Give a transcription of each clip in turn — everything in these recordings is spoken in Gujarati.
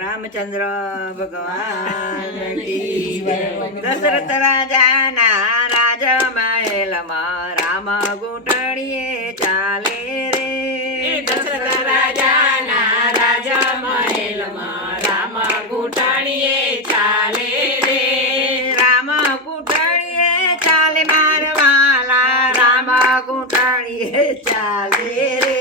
રામચંદ્ર ભગવાન કી જય. દશરથ રાજાના રાજમહેલમાં રામ ઘૂંટણીએ ચાલે રે. દશરથ રાજાના રાજમહેલમાં રામ ઘૂંટણીએ ચાલે રે. રામ ઘૂંટણીએ ચાલે મારવાલા, રામ ઘૂંટણીએ ચાલે રે.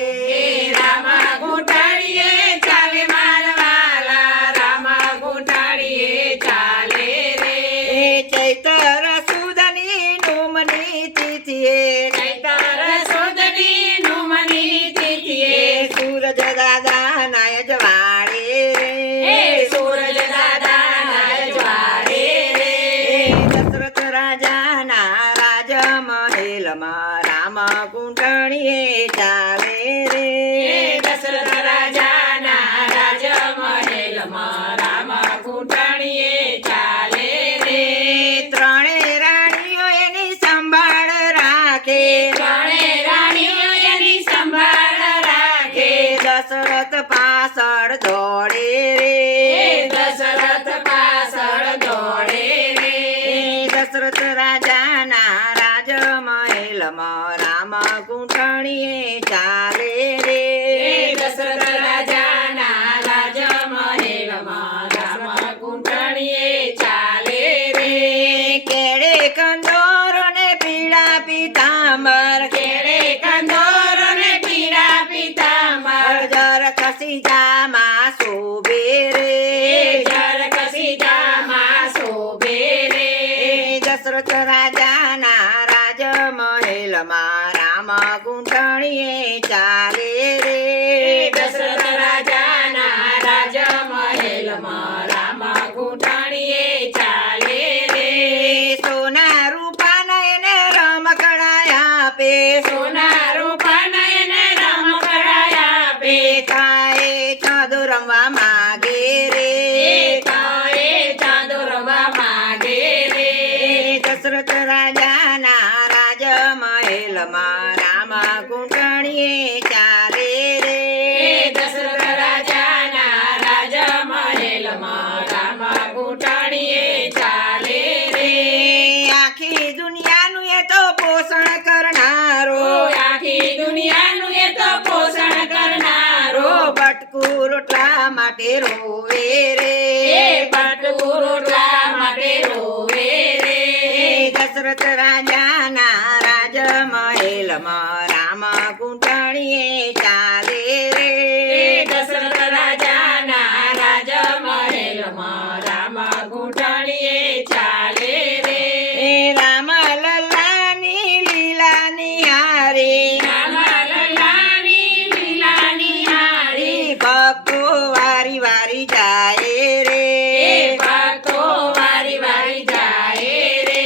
રામ ઘૂંટણીએ ચાલે મારવાલા, રામ ઘૂંટણીએ ચાલે રે. ચૈતર સુદની નુમની તિથિએ, ચૈતર સુદની નુમની તિથિએ, સૂરજ દાદા નાય જવાડે રે. સૂરજ દાદાના જ્વાળે રે. દશરથ રાજાના રાજમહેલમાં રામ ઘૂંટણીએ ચાલે રે. દશરથ રાજાના રાજમહેલમાં રામ ઘૂંટણીએ ચાલે રે. ત્રણે રાણીઓ એની સંભાળ રાખે, ત્રણે રાણીઓ એની સંભાળ રાખે. દશરથ પાછળ દોડે રે. દશરથ પાછળ દોડે રે. દશરથ રાજાના રાજમહેલમાં રામ ઘૂંટણીએ ચાલે રે. દશરથ રાજાના રાજમહેલમાં રામ ઘૂંટણીએ ચાલે રે. કેળે કંદોરો ને પીળા પીતાંબર, કેળે કંદોરો ને પીળા પીતાંબર, જર ખસી જામાં શોભે રે. જર કસીજામાં શોભે રે. દશરથ રાજાના રાજમહેલમાં રામ ઘૂંટણીએ ચાલે રે. દશરથ રાજાના રાજમહેલમાં રામ ઘૂંટણીએ ચાલે રે. સોના રૂપાના એને રમકડા આપે, સોના રૂપાના એને રમકડા આપે. કાએ ચાંદો રમવા માગે રે. કાએ ચાંદો રમવા માંગે રે. દશરથ રાજાના રાજમહેલમાં રામ ઘૂંટણીએ ચાલે રે. દશરથ રાજાના રાજમહેલમાં રામ ઘૂંટણીએ ચાલે રે. આખી દુનિયાનું એ તો પોષણ કરનારો, આખી દુનિયાનું એ તો પોષણ કરનારો. બટકું રોટલા માટે રોવે રે. બટકું રોટલા માટે રોવે રે. દશરથ રાજાના રાજમહેલમાં રામ ઘૂંટણીએ ચાલે રે. દશરથ રાજાના રાજમહેલમાં રામ ઘૂંટણીએ ચાલે રે. રામ લલ્લાની લીલા નિહારે, રામ લલ્લાની લીલા નિહારી. ભક્તો વારી વારી જાય રે. ભક્તો વારી વારી જાય રે.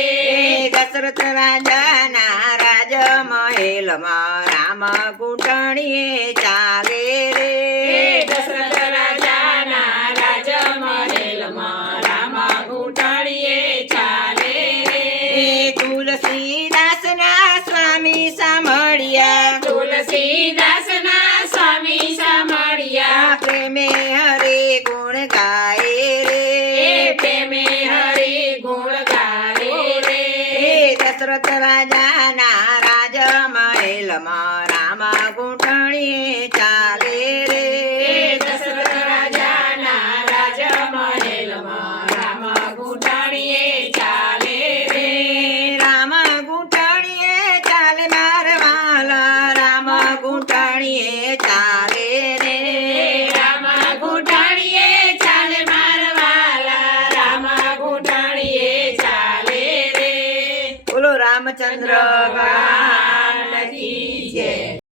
દશરથ રાજાના રાજમહેલમાં રામ ઘૂંટણીએ ચાલે રે. દશરથ રાજાના રાજમહેલમાં રામ ઘૂંટણીએ ચાલે રે. તુલસીદાસના સ્વામી સાંભળ્યા, તુલસીદાસના સ્વામી સાંભળ્યા. પ્રેમે હરે ગુણ ગાય રે. પ્રેમે હરિ ગુણ ગાય રે. દશરથ રાજાના રાજમહેલમાં રામ ઘૂંટણીએ ચાલે રે. દશરથ રાજાના રાજમહેલમાં રામ ઘૂંટણીએ ચાલે રે. રામ ઘૂંટણીએ ચાલે મારવાલા, રામ ઘૂંટણીએ ચાલે રે. રામ ઘૂંટણીએ ચાલે મારવાલા, રામ ઘૂંટણીએ ચાલે રે. બોલો રામચંદ્ર ભગવાન ભગવાન કી જય.